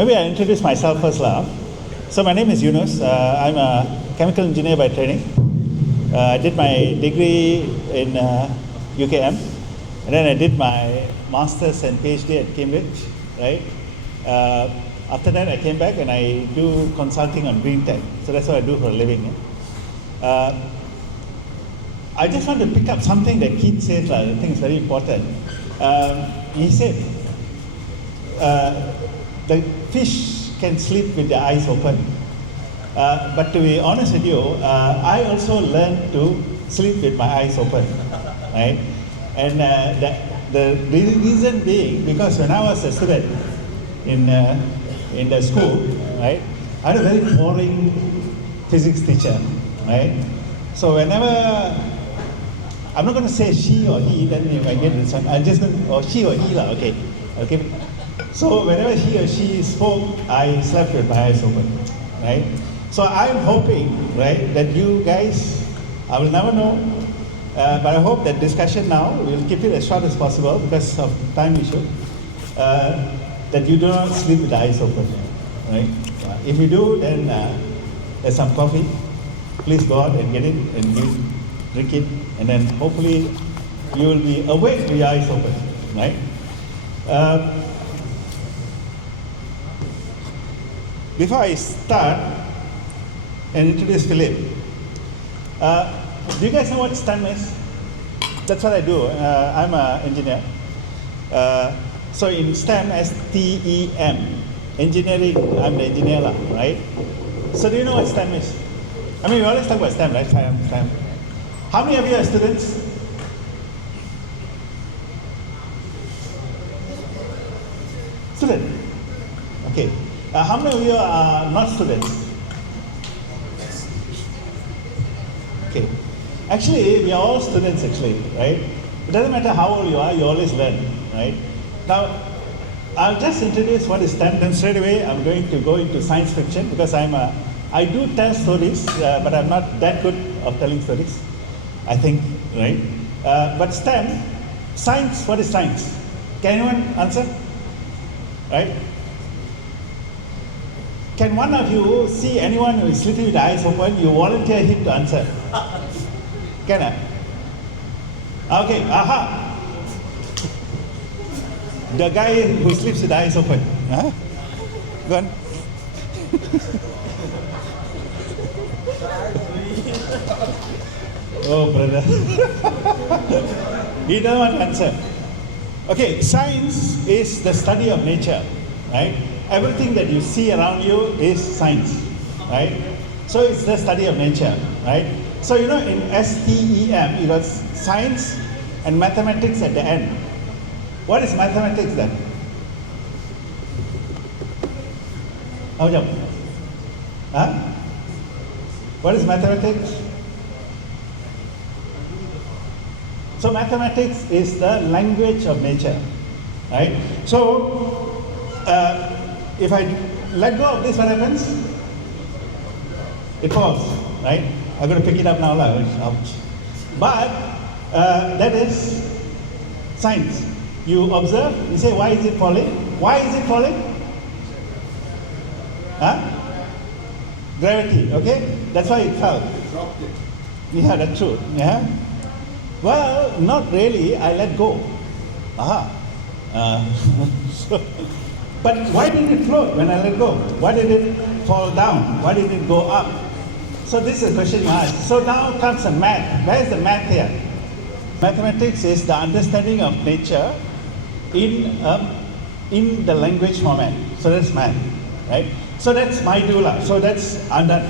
maybe I introduce myself first lah. So my name is Yunus. I'm a chemical engineer by training. I did my degree in UKM, and then I did my master's and PhD at Cambridge, right? After that, I came back and I do consulting on green tech. So that's what I do for a living. I just want to pick up something that Keith said. I think it's very important. He said, the fish can sleep with their eyes open. But to be honest with you, I also learned to sleep with my eyes open, right? And the reason being, because when I was a student in the school, right, I had a very boring physics teacher, right? So whenever, I'm not going to say she or he, then if I get this one, I'm just going to, or she or he, okay. So whenever he or she spoke, I slept with my eyes open, right? So I'm hoping, right, that you guys, I will never know, but I hope that discussion now, we'll keep it as short as possible because of time issue, that you do not sleep with the eyes open, right? If you do, then there's some coffee. Please go out and get it and drink it, and then hopefully you will be awake with your eyes open, right? Before I start and introduce Philip, do you guys know what STEM is? That's what I do. I'm an engineer. So in STEM, S-T-E-M, engineering, I'm the engineer, right? So do you know what STEM is? I mean, we always talk about STEM, right? STEM. How many of you are students? Student? Okay. How many of you are not students? Okay. Actually, we are all students actually, right? It doesn't matter how old you are, you always learn, right? Now, I'll just introduce what is STEM, then straight away I'm going to go into science fiction because I do tell stories, but I'm not that good of telling stories, I think, right? But STEM, science, what is science? Can anyone answer? Right? Can one of you see anyone who is sleeping with the eyes open? You volunteer him to answer. Can I? Okay, aha. The guy who sleeps with the eyes open. Huh? Go on. Oh, brother. He doesn't want to answer. Okay, science is the study of nature, right? Everything that you see around you is science, right? So it's the study of nature, right? So you know in STEM, you got science and mathematics at the end. What is mathematics then? Huh? What is mathematics? So mathematics is the language of nature, right? So if I let go of this, what happens? It falls, right? I'm going to pick it up now. Ouch. But that is science. You observe, you say, why is it falling? Why is it falling? Huh? Gravity, okay? That's why it fell. Dropped it. Yeah, that's true. Yeah. Well, not really. I let go. Aha. But why did it float when I let go? Why did it fall down? Why did it go up? So this is a question you ask. So now comes the math. Where is the math here? Mathematics is the understanding of nature in the language format. So that's math, right? So that's my doula. So that's I'm done.